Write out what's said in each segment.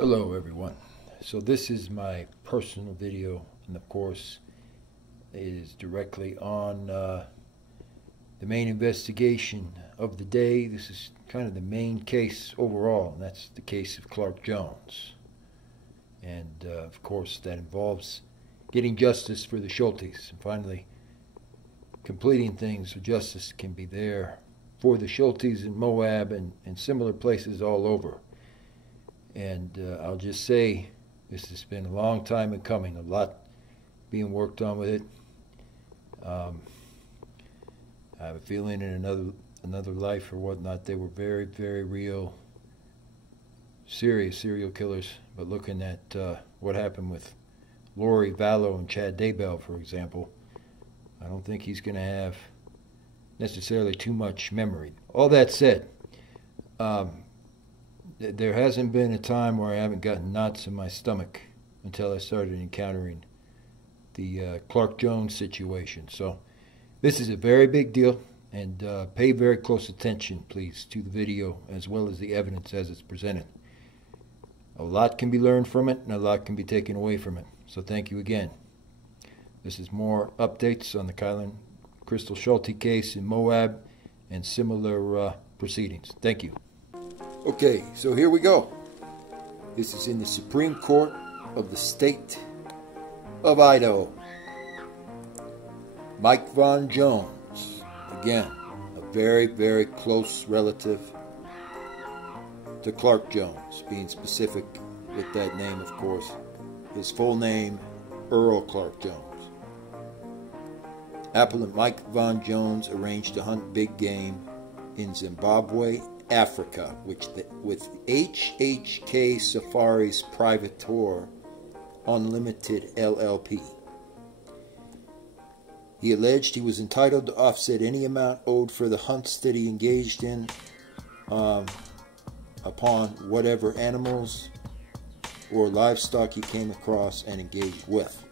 Hello everyone. So this is my personal video, and of course it is directly on the main investigation of the day. This is kind of the main case overall, and that's the case of Clark Jones. And of course that involves getting justice for the Schultes and finally completing things so justice can be there for the Schultes in Moab and similar places all over. And I'll just say this has been a long time in coming, a lot being worked on with it. I have a feeling in another life or whatnot they were very, very real, serious serial killers. But looking at what happened with Lori Vallow and Chad Daybell, for example, I don't think he's going to have necessarily too much memory. All that said, there hasn't been a time where I haven't gotten knots in my stomach until I started encountering the Clark Jones situation. So this is a very big deal, and pay very close attention, please, to the video as well as the evidence as it's presented. A lot can be learned from it, and a lot can be taken away from it. So thank you again. This is more updates on the Kylen Schulte case in Moab and similar proceedings. Thank you. Okay, so here we go. This is in the Supreme Court of the state of Idaho. Mike Von Jones, again, a very, very close relative to Clark Jones, being specific with that name, of course. His full name, Earl Clark Jones. Appellant Mike Von Jones arranged to hunt big game in Zimbabwe, Africa, with HHK Safari's private tour, Unlimited LLP. He alleged he was entitled to offset any amount owed for the hunts that he engaged in upon whatever animals or livestock he came across and engaged with.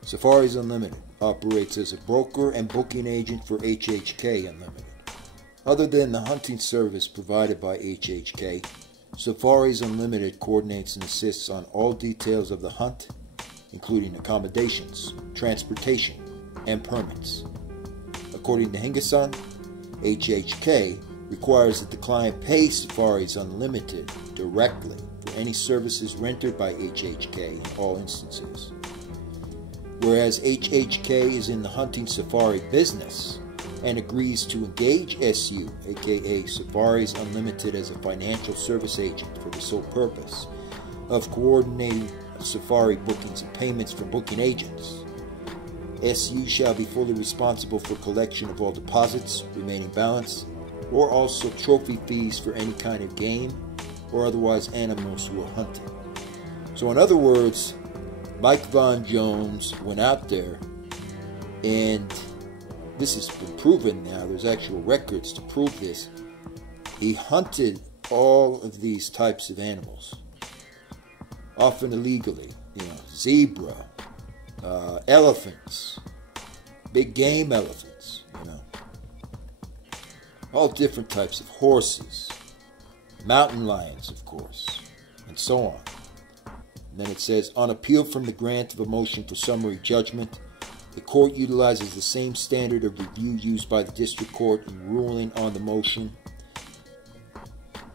Safaris Unlimited operates as a broker and booking agent for HHK Unlimited. Other than the hunting service provided by HHK, Safaris Unlimited coordinates and assists on all details of the hunt, including accommodations, transportation, and permits. According to Hingason, HHK requires that the client pay Safaris Unlimited directly for any services rendered by HHK in all instances. Whereas HHK is in the hunting safari business and agrees to engage SU, aka Safaris Unlimited, as a financial service agent for the sole purpose of coordinating safari bookings and payments from booking agents. SU shall be fully responsible for collection of all deposits, remaining balance, or also trophy fees for any kind of game or otherwise animals who are hunted. So in other words, Mike Von Jones went out there, and this has been proven now, there's actual records to prove this. He hunted all of these types of animals, often illegally, zebra, elephants, big game elephants, all different types of horses, mountain lions, of course, and so on. And then it says, on appeal from the grant of a motion for summary judgment, the court utilizes the same standard of review used by the district court in ruling on the motion.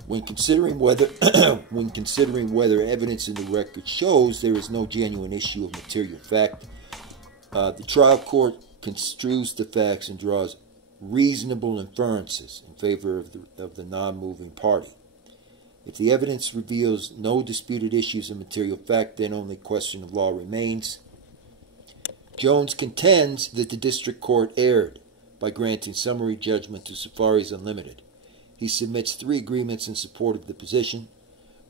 When considering whether evidence in the record shows there is no genuine issue of material fact, the trial court construes the facts and draws reasonable inferences in favor of the non-moving party. If the evidence reveals no disputed issues of material fact, then only question of law remains. Jones contends that the district court erred by granting summary judgment to Safaris Unlimited. He submits 3 agreements in support of the position.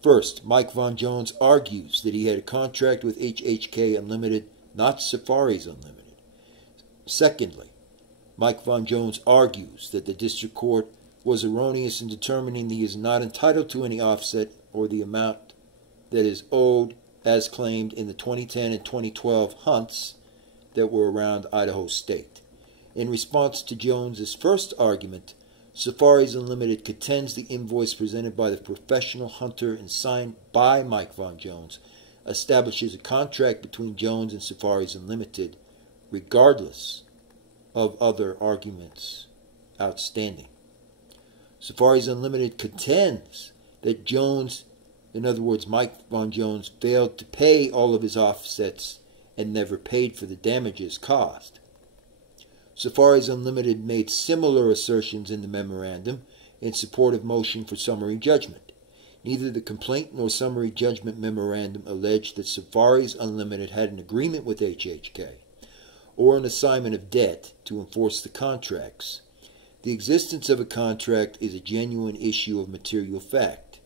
First, Mike Von Jones argues that he had a contract with HHK Unlimited, not Safaris Unlimited. Secondly, Mike Von Jones argues that the district court was erroneous in determining that he is not entitled to any offset or the amount that is owed as claimed in the 2010 and 2012 hunts that were around Idaho State. In response to Jones's first argument, Safaris Unlimited contends the invoice presented by the professional hunter and signed by Mike Von Jones establishes a contract between Jones and Safaris Unlimited, regardless of other arguments outstanding. Safaris Unlimited contends that Jones, in other words Mike Von Jones, failed to pay all of his offsets and never paid for the damages caused. Safaris Unlimited made similar assertions in the memorandum in support of motion for summary judgment. Neither the complaint nor summary judgment memorandum alleged that Safaris Unlimited had an agreement with HHK or an assignment of debt to enforce the contracts. The existence of a contract is a genuine issue of material fact.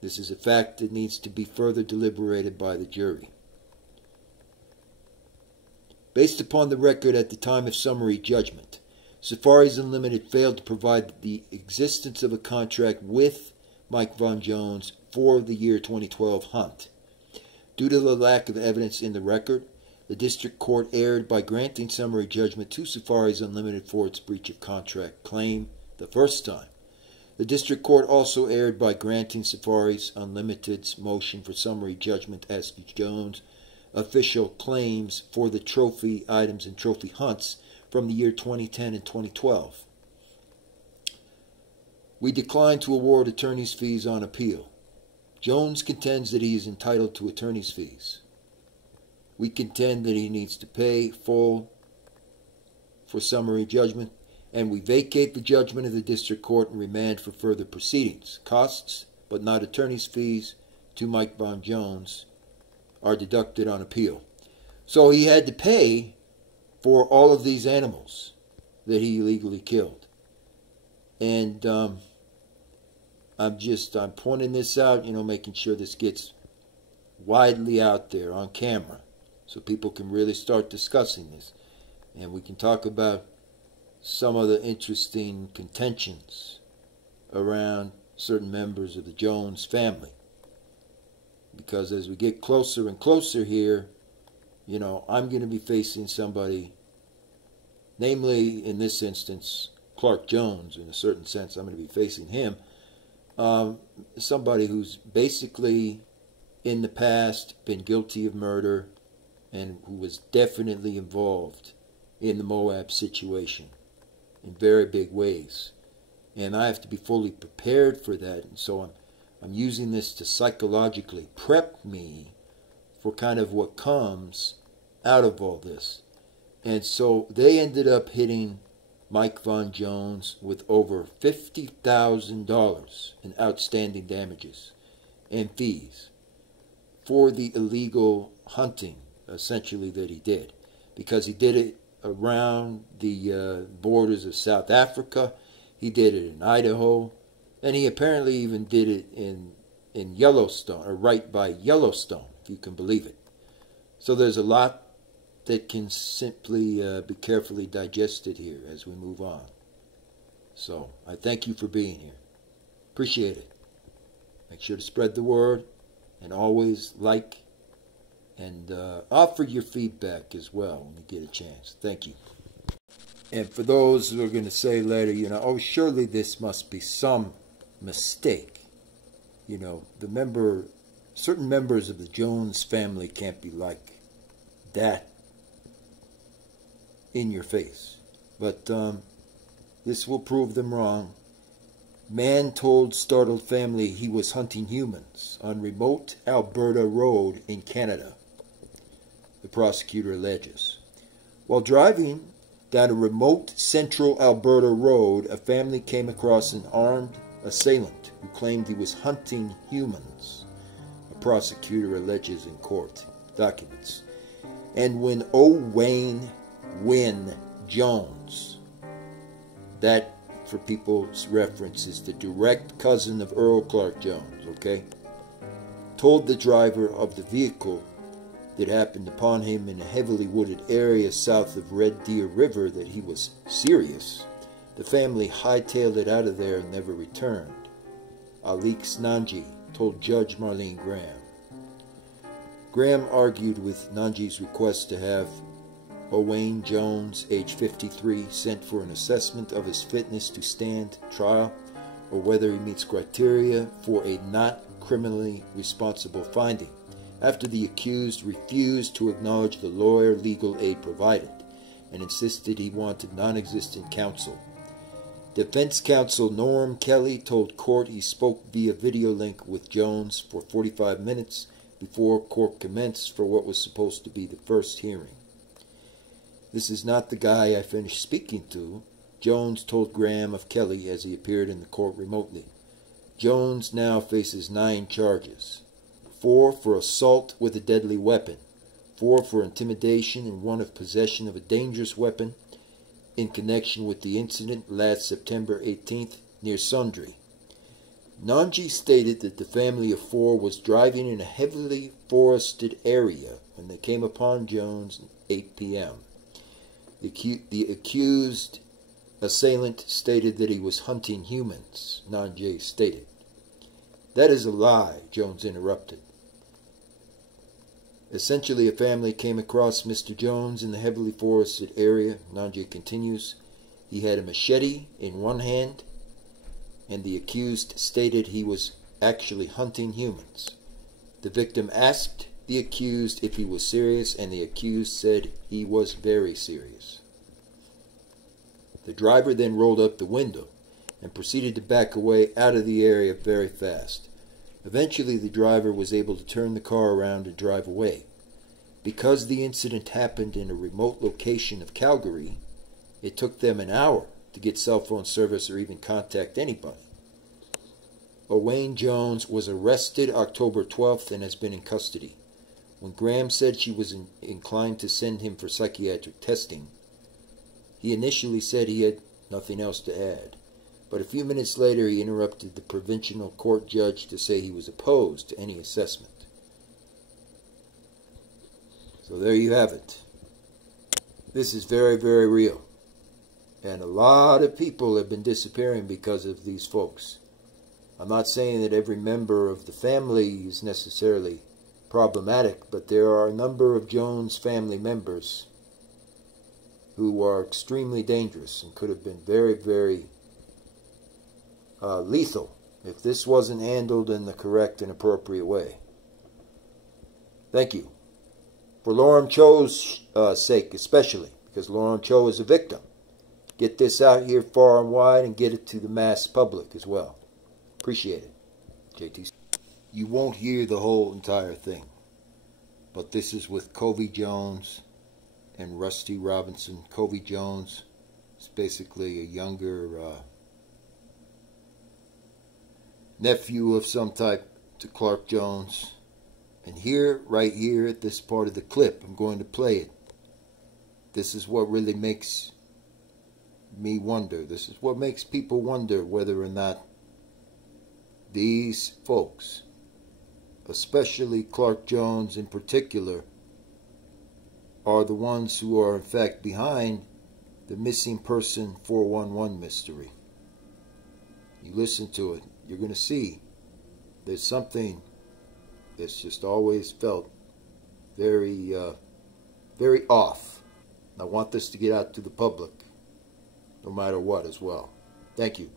This is a fact that needs to be further deliberated by the jury. Based upon the record at the time of summary judgment, Safaris Unlimited failed to provide the existence of a contract with Mike Von Jones for the year 2012 hunt. Due to the lack of evidence in the record, the district court erred by granting summary judgment to Safaris Unlimited for its breach of contract claim the first time. The district court also erred by granting Safaris Unlimited's motion for summary judgment as to Jones' official claims for the trophy items and trophy hunts from the year 2010 and 2012. We decline to award attorney's fees on appeal. Jones contends that he is entitled to attorney's fees. We contend that he needs to pay full for summary judgment, and we vacate the judgment of the district court and remand for further proceedings. Costs, but not attorney's fees, to Mike Von Jones are deducted on appeal. So he had to pay for all of these animals that he illegally killed. And I'm pointing this out, making sure this gets widely out there on camera so people can really start discussing this. And we can talk about some of the interesting contentions around certain members of the Jones family. Because as we get closer and closer here, I'm going to be facing somebody, namely in this instance, Clark Jones. In a certain sense, I'm going to be facing him. Somebody who's basically in the past been guilty of murder and who was definitely involved in the Moab situation in very big ways. And I have to be fully prepared for that. And so I'm using this to psychologically prep me for kind of what comes out of all this. And so they ended up hitting Mike Von Jones with over $50,000 in outstanding damages and fees for the illegal hunting, essentially, that he did. Because he did it around the borders of South Africa. He did it in Idaho. And he apparently even did it in Yellowstone, or right by Yellowstone, if you can believe it. So there's a lot that can simply be carefully digested here as we move on. So I thank you for being here. Appreciate it. Make sure to spread the word and always like and offer your feedback as well when you get a chance. Thank you. And for those who are going to say later, oh, surely this must be some mistake. Certain members of the Jones family can't be like that in your face. But this will prove them wrong. Man told startled family he was hunting humans on remote Alberta road in Canada, the prosecutor alleges. While driving down a remote central Alberta road, a family came across an armed assailant who claimed he was hunting humans, a prosecutor alleges in court documents. And when Wayne Wynne Jones, that, for people's reference, is the direct cousin of Earl Clark Jones, okay, told the driver of the vehicle that happened upon him in a heavily wooded area south of Red Deer River that he was serious, the family hightailed it out of there and never returned. Alix Nanji told Judge Marlene Graham. Graham argued with Nanji's request to have Owain Jones, age 53, sent for an assessment of his fitness to stand trial or whether he meets criteria for a not criminally responsible finding, after the accused refused to acknowledge the lawyer legal aid provided and insisted he wanted non-existent counsel. Defense counsel Norm Kelly told court he spoke via video link with Jones for 45 minutes before court commenced for what was supposed to be the first hearing. "This is not the guy I finished speaking to," Jones told Graham of Kelly as he appeared in the court remotely. Jones now faces 9 charges: 4 for assault with a deadly weapon, 4 for intimidation, and 1 of possession of a dangerous weapon in connection with the incident last September 18th near Sundre. Nanji stated that the family of 4 was driving in a heavily forested area when they came upon Jones at 8 p.m. The accused assailant stated that he was hunting humans, Nanji stated. "That is a lie," Jones interrupted. "Essentially, a family came across Mr. Jones in the heavily forested area," Nanji continues. "He had a machete in one hand, and the accused stated he was actually hunting humans. The victim asked the accused if he was serious, and the accused said he was very serious. The driver then rolled up the window and proceeded to back away out of the area very fast. Eventually, the driver was able to turn the car around and drive away. Because the incident happened in a remote location of Calgary, it took them an hour to get cell phone service or even contact anybody. Owain Jones was arrested October 12th and has been in custody. When Graham said she was inclined to send him for psychiatric testing, he initially said he had nothing else to add. But a few minutes later, he interrupted the provincial court judge to say he was opposed to any assessment. So there you have it. This is very, very real. And a lot of people have been disappearing because of these folks. I'm not saying that every member of the family is necessarily problematic, but there are a number of Jones family members who are extremely dangerous and could have been very, very lethal if this wasn't handled in the correct and appropriate way. Thank you. For Lauren Cho's sake especially, because Lauren Cho is a victim. Get this out here far and wide and get it to the mass public as well. Appreciate it. JTC. You won't hear the whole entire thing, but this is with Covey Jones and Rusty Robinson. Covey Jones is basically a younger nephew of some type to Clark Jones. And here, right here at this part of the clip, I'm going to play it. This is what really makes me wonder. This is what makes people wonder whether or not these folks, especially Clark Jones in particular, are the ones who are in fact behind the missing person 411 mystery. You listen to it, you're going to see there's something that's just always felt very, very off. I want this to get out to the public, no matter what, as well. Thank you.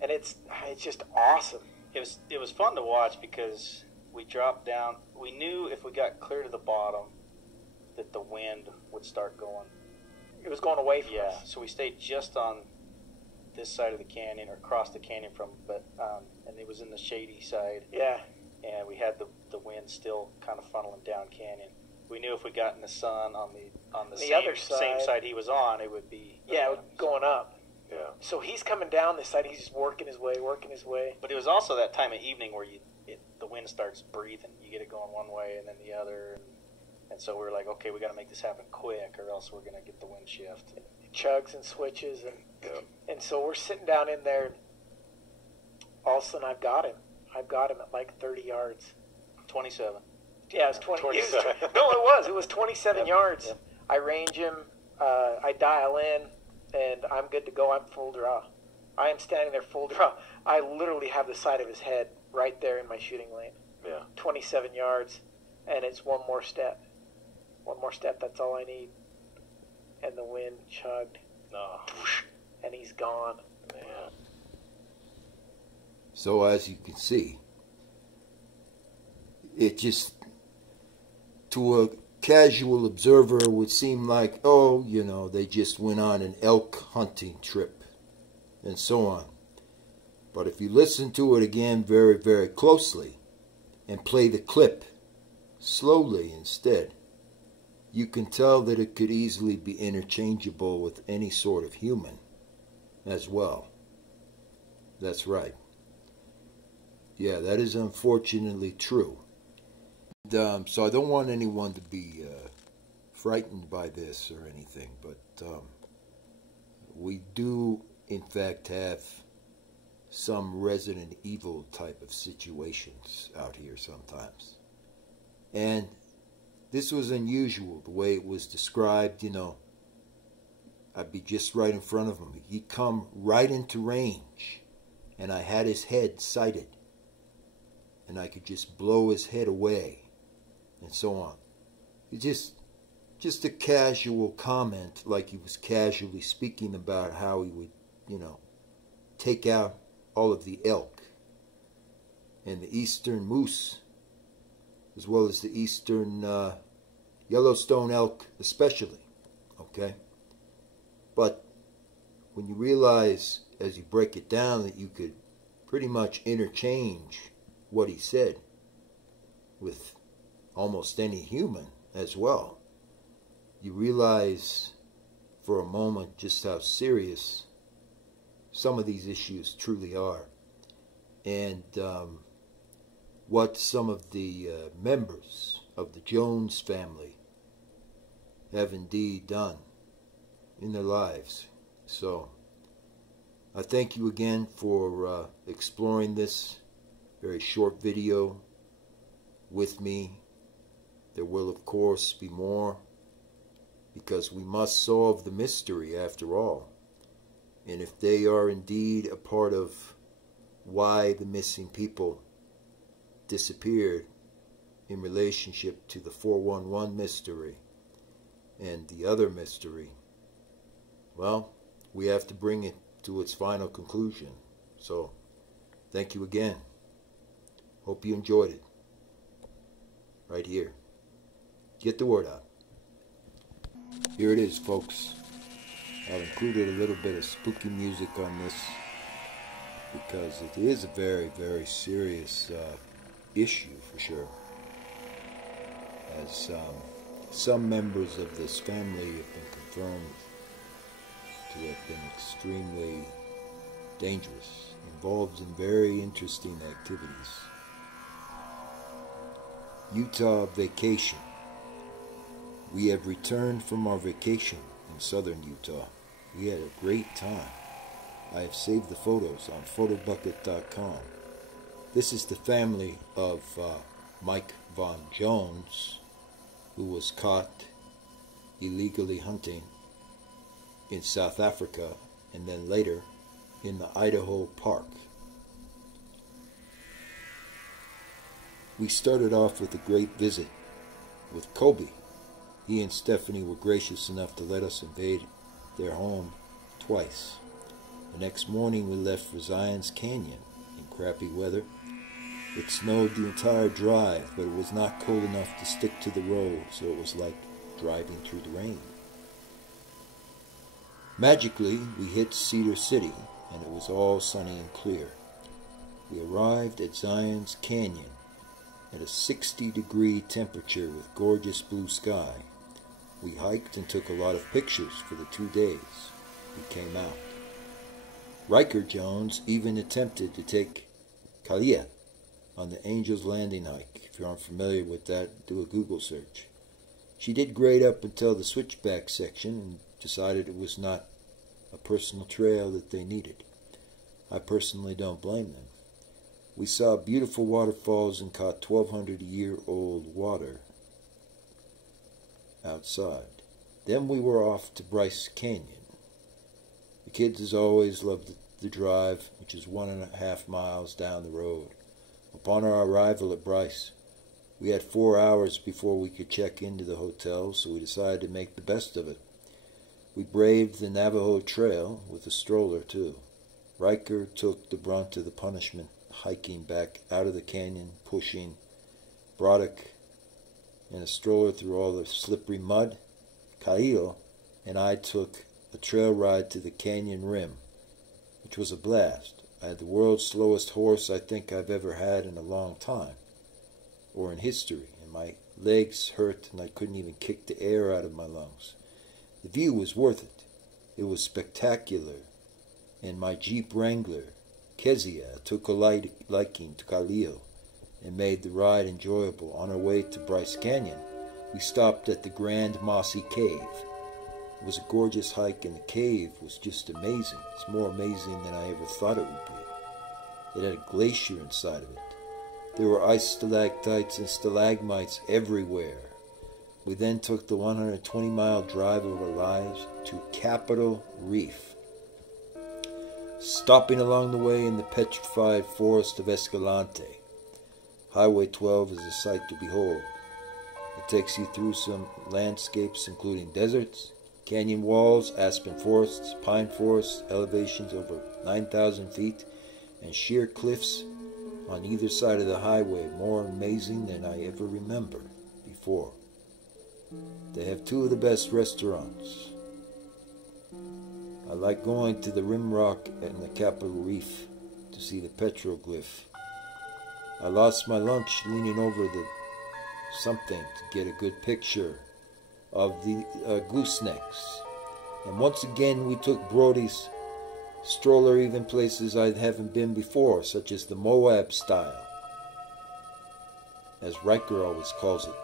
And it's just awesome. It was fun to watch because we dropped down. We knew if we got clear to the bottom that the wind would start going. It was going away from us. Yeah, so we stayed just on this side of the canyon, or across the canyon from, but and it was in the shady side. Yeah. And we had the wind still kind of funneling down canyon. We knew if we got in the sun on the same side he was on, it would be going up. Yeah. So he's coming down this side. He's just working his way. But it was also that time of evening where the wind starts breathing. You get it going one way and then the other, and so we're like, okay, we got to make this happen quick, or else we're gonna get the wind shift. It chugs and switches, and so we're sitting down in there. All of a sudden, I've got him at like 30 yards. 27. Yeah, it was 20. 27. It was 27 yards. Yep. I range him. I dial in. And I'm good to go. I'm full draw. I am standing there full draw. I literally have the side of his head right there in my shooting lane. Yeah. 27 yards, and it's one more step. One more step, that's all I need. And the wind chugged. Oh, And he's gone. man. So as you can see, it just, to a casual observer, would seem like, oh, you know, they just went on an elk hunting trip and so on. But if you listen to it again very, very closely and play the clip slowly instead, you can tell that it could easily be interchangeable with any sort of human as well. That's right. Yeah, that is unfortunately true. And, so I don't want anyone to be frightened by this or anything, but we do in fact have some Resident Evil type of situations out here sometimes. And this was unusual, the way it was described. You know, I'd be just right in front of him. He'd come right into range, and I had his head sighted, and I could just blow his head away, and so on. It just a casual comment, like he was casually speaking about how he would, you know, take out all of the elk and the eastern moose, as well as the eastern Yellowstone elk especially, okay? But when you realize, as you break it down, that you could pretty much interchange what he said with almost any human as well, you realize for a moment just how serious some of these issues truly are, and what some of the members of the Jones family have indeed done in their lives. So I thank you again for exploring this very short video with me. There will of course be more, because we must solve the mystery after all. And if they are indeed a part of why the missing people disappeared in relationship to the 411 mystery and the other mystery, well, we have to bring it to its final conclusion. So, thank you again. Hope you enjoyed it. Right here. Get the word out. Here it is, folks. I've included a little bit of spooky music on this because it is a very, very serious issue for sure. As some members of this family have been confirmed to have been extremely dangerous, involved in very interesting activities. Utah vacation. We have returned from our vacation in southern Utah. We had a great time. I have saved the photos on photobucket.com. This is the family of Mike Von Jones, who was caught illegally hunting in South Africa and then later in the Idaho park. We started off with a great visit with Kobe. He and Stephanie were gracious enough to let us invade their home twice. The next morning we left for Zion's Canyon in crappy weather. It snowed the entire drive, but it was not cold enough to stick to the road, so it was like driving through the rain. Magically, we hit Cedar City, and it was all sunny and clear. We arrived at Zion's Canyon at a 60-degree temperature with gorgeous blue sky. We hiked and took a lot of pictures for the 2 days we came out. Riker Jones even attempted to take Kalia on the Angel's Landing hike. If you aren't familiar with that, do a Google search. She did great up until the switchback section and decided it was not a personal trail that they needed. I personally don't blame them. We saw beautiful waterfalls and caught 1,200-year-old water outside. Then we were off to Bryce Canyon. The kids, as always, loved the drive, which is 1.5 miles down the road. Upon our arrival at Bryce, We had 4 hours before we could check into the hotel, so we decided to make the best of it. We braved the Navajo Trail with a stroller, too. Riker took the brunt of the punishment, hiking back out of the canyon, pushing Broderick in a stroller through all the slippery mud. Kylen and I took a trail ride to the canyon rim, which was a blast. I had the world's slowest horse I think I've ever had in a long time, or in history, and my legs hurt and I couldn't even kick the air out of my lungs. The view was worth it. It was spectacular, and my Jeep Wrangler, Kezia, took a liking to Kylen and made the ride enjoyable. On our way to Bryce Canyon, we stopped at the Grand Mossy Cave. It was a gorgeous hike, and the cave was just amazing. It's more amazing than I ever thought it would be. It had a glacier inside of it. There were ice stalactites and stalagmites everywhere. We then took the 120-mile drive of our lives to Capitol Reef, stopping along the way in the petrified forest of Escalante. Highway 12 is a sight to behold. It takes you through some landscapes including deserts, canyon walls, aspen forests, pine forests, elevations over 9,000 feet, and sheer cliffs on either side of the highway, more amazing than I ever remember before. They have two of the best restaurants. I like going to the Rim Rock and the Capitol Reef to see the petroglyph. I lost my lunch leaning over the something to get a good picture of the goosenecks. And once again we took Brody's stroller even places I haven't been before, such as the Moab style, as Riker always calls it,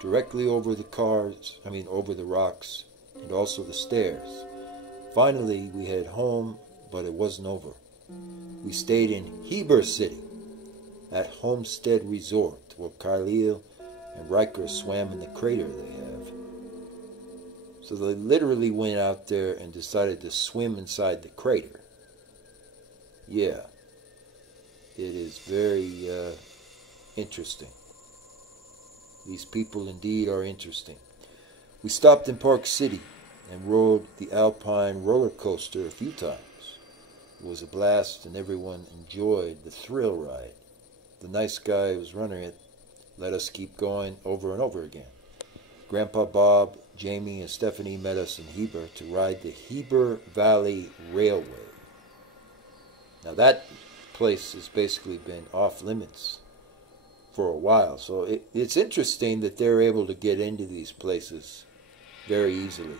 directly over over the rocks, and also the stairs. Finally, we headed home, but it wasn't over. We stayed in Heber City at Homestead Resort, where Kylen and Riker swam in the crater they have. So they literally went out there and decided to swim inside the crater. Yeah, it is very interesting. These people indeed are interesting. We stopped in Park City and rode the Alpine roller coaster a few times. It was a blast and everyone enjoyed the thrill ride. The nice guy who was running it let us keep going over and over again. Grandpa Bob, Jamie, and Stephanie met us in Heber to ride the Heber Valley Railway. Now that place has basically been off limits for a while, so it's interesting that they're able to get into these places very easily,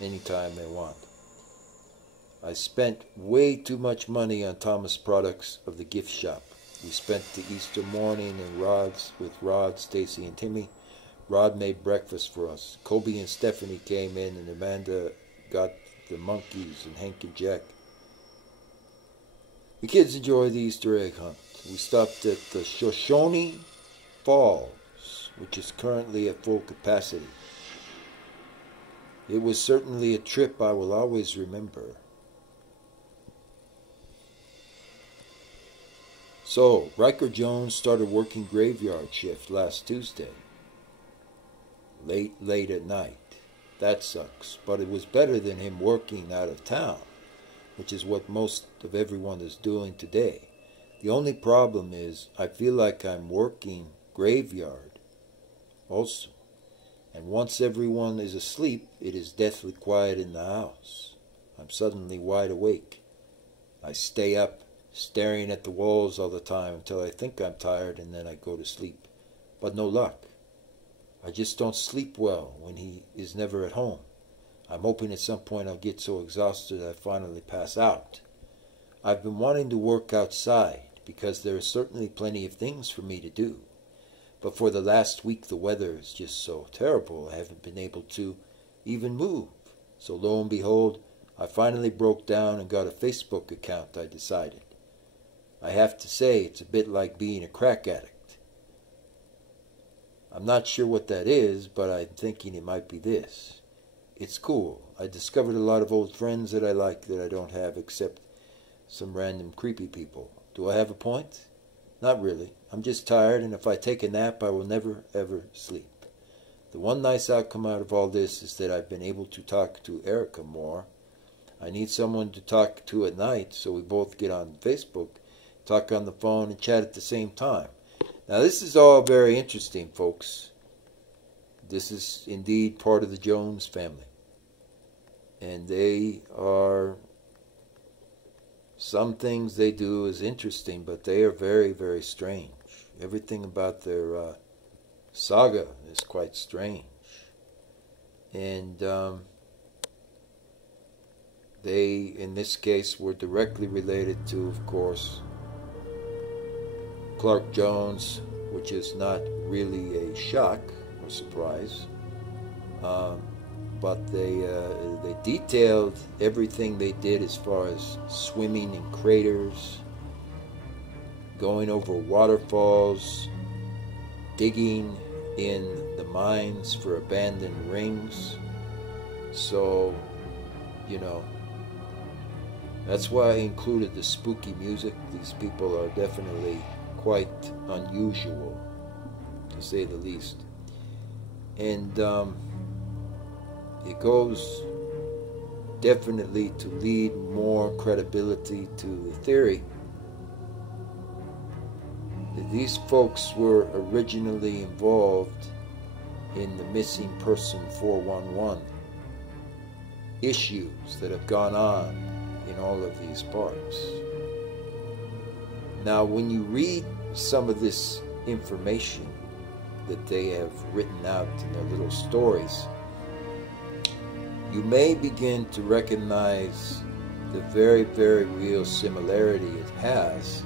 anytime they want. I spent way too much money on Thomas products of the gift shop. We spent the Easter morning in with Rod, Stacy, and Timmy. Rod made breakfast for us. Kobe and Stephanie came in, and Amanda got the monkeys, and Hank and Jack. The kids enjoyed the Easter egg hunt. We stopped at the Shoshone Falls, which is currently at full capacity. It was certainly a trip I will always remember. So, Riker Jones started working graveyard shift last Tuesday. Late at night. That sucks. But it was better than him working out of town, which is what most of everyone is doing today. The only problem is I feel like I'm working graveyard also. And once everyone is asleep, it is deathly quiet in the house. I'm suddenly wide awake. I stay up, staring at the walls all the time until I think I'm tired, and then I go to sleep. But no luck. I just don't sleep well when he is never at home. I'm hoping at some point I'll get so exhausted I finally pass out. I've been wanting to work outside because there are certainly plenty of things for me to do. But for the last week the weather is just so terrible I haven't been able to even move. So lo and behold, I finally broke down and got a Facebook account, I decided. I have to say it's a bit like being a crack addict. I'm not sure what that is, but I'm thinking it might be this. It's cool. I discovered a lot of old friends that I like that I don't have except some random creepy people. Do I have a point? Not really. I'm just tired, and if I take a nap, I will never, ever sleep. The one nice outcome out of all this is that I've been able to talk to Erica more. I need someone to talk to at night, so we both get on Facebook, talk on the phone, and chat at the same time. Now, this is all very interesting, folks. This is indeed part of the Jones family. And they are, some things they do is interesting, but they are very, very strange. Everything about their saga is quite strange. And they, in this case, were directly related to, of course, Clark Jones, which is not really a shock or surprise. But they detailed everything they did as far as swimming in craters, going over waterfalls, digging in the mines for abandoned rings. So, you know, that's why I included the spooky music. These people are definitely quite unusual, to say the least. And it goes definitely to lead more credibility to the theory that these folks were originally involved in the missing person 411 issues that have gone on in all of these parts. Now, when you read some of this information that they have written out in their little stories, you may begin to recognize the very, very real similarity it has,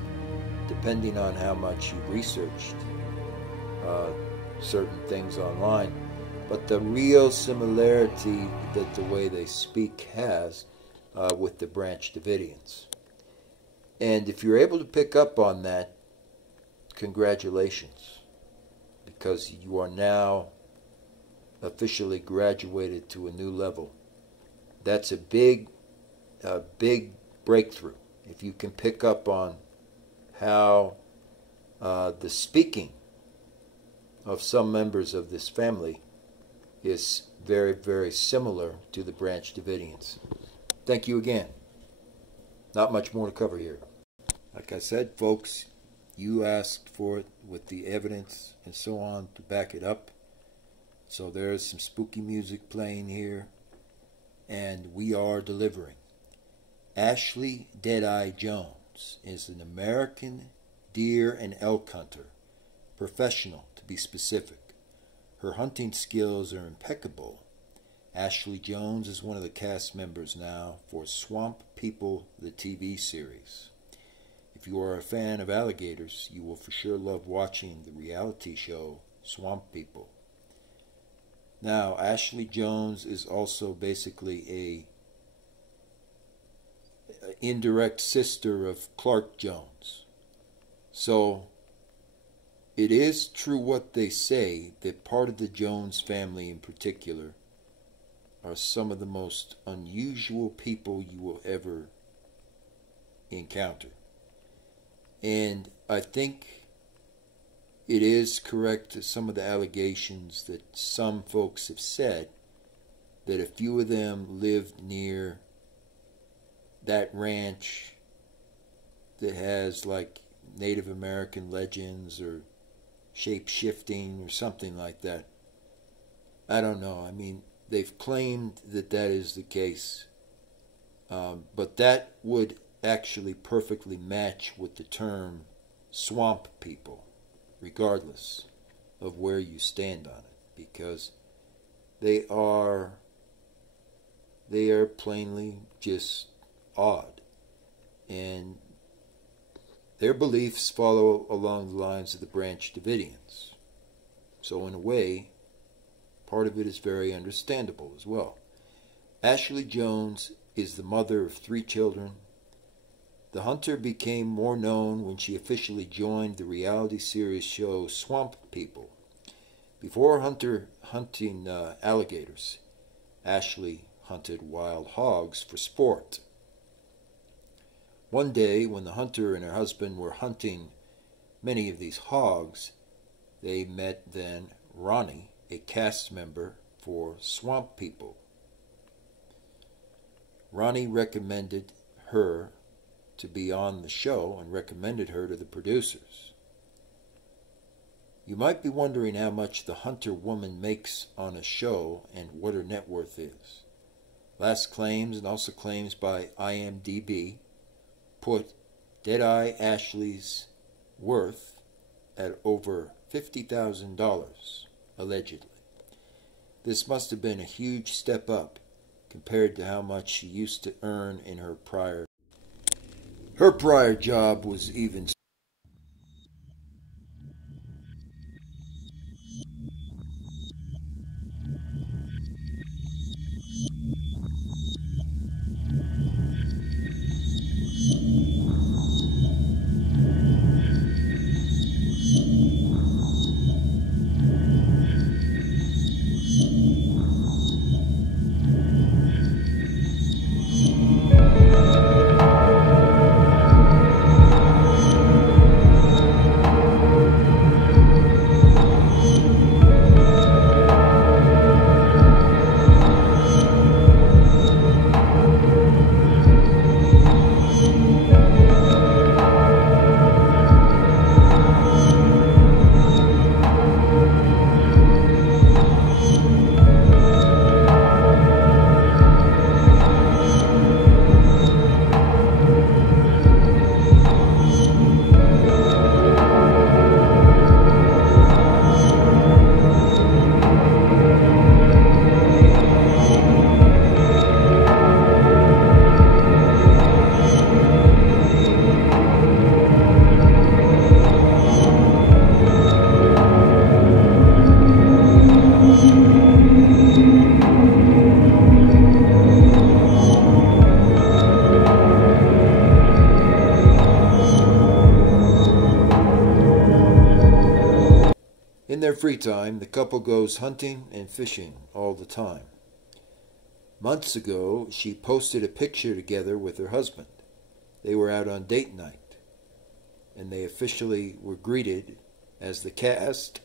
depending on how much you researched certain things online. But the real similarity that the way they speak has with the Branch Davidians. And if you're able to pick up on that, congratulations, because you are now officially graduated to a new level. That's a big breakthrough. If you can pick up on how the speaking of some members of this family is very, very similar to the Branch Davidians. Thank you again. Not much more to cover here. Like I said, folks, you asked for it with the evidence and so on to back it up. So there's some spooky music playing here, and we are delivering. Ashley Deadeye Jones is an American deer and elk hunter, professional to be specific. Her hunting skills are impeccable. Ashley Jones is one of the cast members now for Swamp People, the TV series. If you are a fan of alligators, you will for sure love watching the reality show Swamp People. Now, Ashley Jones is also basically a indirect sister of Clark Jones. So, it is true what they say, that part of the Jones family in particular are some of the most unusual people you will ever encounter. And I think it is correct to some of the allegations that some folks have said, that a few of them lived near that ranch that has like Native American legends or shape-shifting or something like that. I don't know. I mean, they've claimed that that is the case. But that would actually perfectly match with the term swamp people, regardless of where you stand on it, because they are plainly just odd, and their beliefs follow along the lines of the Branch Davidians. So in a way, part of it is very understandable as well. Ashley Jones is the mother of 3 children. The hunter became more known when she officially joined the reality series show Swamp People. Before hunting alligators, Ashley hunted wild hogs for sport. One day, when the hunter and her husband were hunting many of these hogs, they met then Ronnie, a cast member for Swamp People. Ronnie recommended her to be on the show and recommended her to the producers. You might be wondering how much the hunter woman makes on a show and what her net worth is. Last claims, and also claims by IMDb, put Deadeye Ashley's worth at over $50,000, allegedly. This must have been a huge step up compared to how much she used to earn in her prior. Her prior job was even. In their free time, the couple goes hunting and fishing all the time. Months ago, she posted a picture together with her husband. They were out on date night, and they officially were greeted as the cast,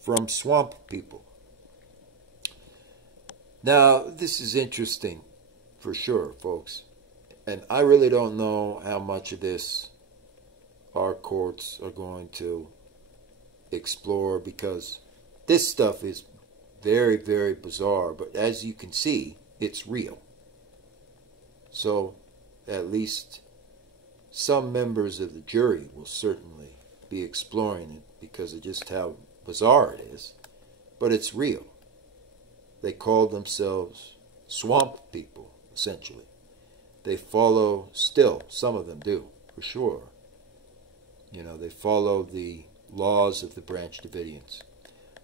from Swamp People. Now, this is interesting for sure, folks, and I really don't know how much of this our courts are going to explore, because this stuff is very, very bizarre, but as you can see, it's real. So at least some members of the jury will certainly be exploring it because of just how bizarre it is, but it's real. They call themselves Swamp People, essentially. They follow, still, some of them do, for sure. You know, they follow the laws of the Branch Davidians.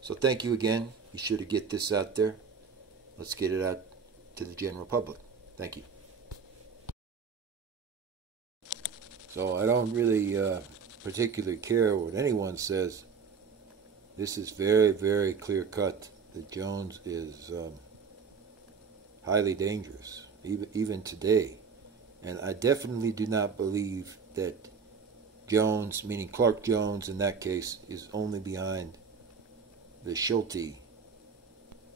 So thank you again. Be sure to get this out there. Let's get it out to the general public. Thank you. So I don't really particularly care what anyone says. This is very, very clear cut that Jones is highly dangerous, even today. And I definitely do not believe that Jones, meaning Clark Jones in that case, is only behind the Schulte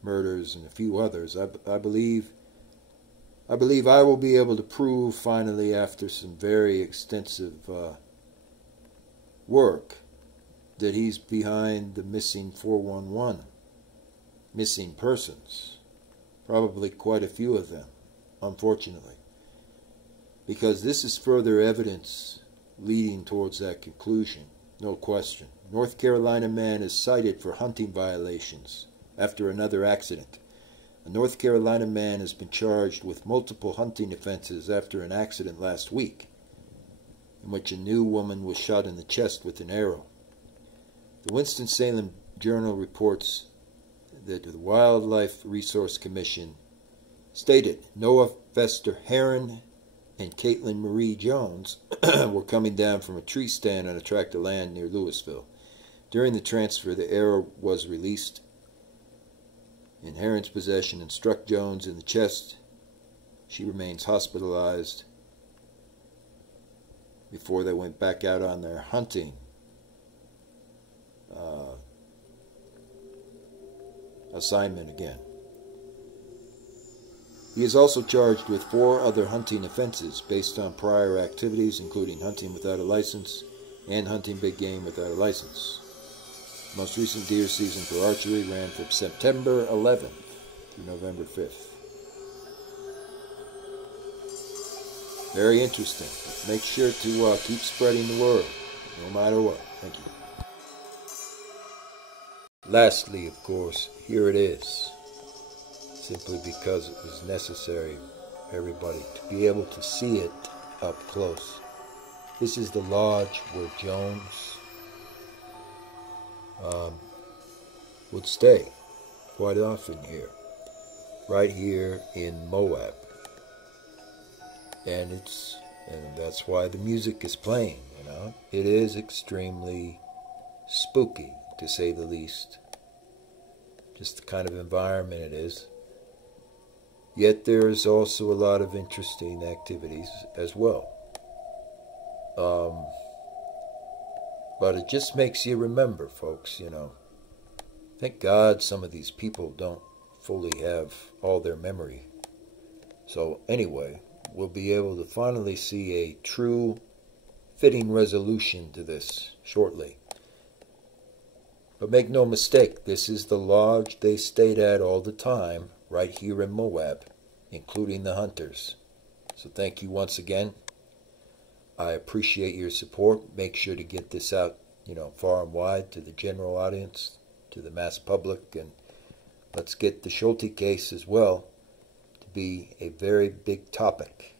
murders and a few others. I believe I will be able to prove finally, after some very extensive work, that he's behind the missing 411 missing persons. Probably quite a few of them, unfortunately. Because this is further evidence leading towards that conclusion, no question. North Carolina man is cited for hunting violations after another accident. A North Carolina man has been charged with multiple hunting offenses after an accident last week, in which a new woman was shot in the chest with an arrow. The Winston-Salem Journal reports that the Wildlife Resource Commission stated Noah Fester Heron and Kylen Marie Jones were coming down from a tree stand on a tract of land near Louisville. During the transfer, the arrow was released in Heron's possession and struck Jones in the chest. She remains hospitalized. before they went back out on their hunting assignment again. He is also charged with 4 other hunting offenses based on prior activities, including hunting without a license and hunting big game without a license. The most recent deer season for archery ran from September 11th through November 5th. Very interesting. Make sure to keep spreading the word, no matter what. Thank you. Lastly, of course, here it is. Simply because it was necessary for everybody to be able to see it up close. This is the lodge where Jones would stay quite often here, right here in Moab. And that's why the music is playing, you know. It is extremely spooky, to say the least. Just the kind of environment it is. Yet there is also a lot of interesting activities as well. But it just makes you remember, folks, you know. Thank God some of these people don't fully have all their memory. So anyway, we'll be able to finally see a true, fitting resolution to this shortly. But make no mistake, this is the lodge they stayed at all the time, right here in Moab, including the hunters. So thank you once again. I appreciate your support. Make sure to get this out, you know, far and wide to the general audience, to the mass public, and let's get the Schulte case as well to be a very big topic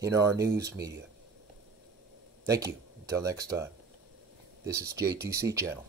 in our news media. Thank you. Until next time. This is JTC Channel.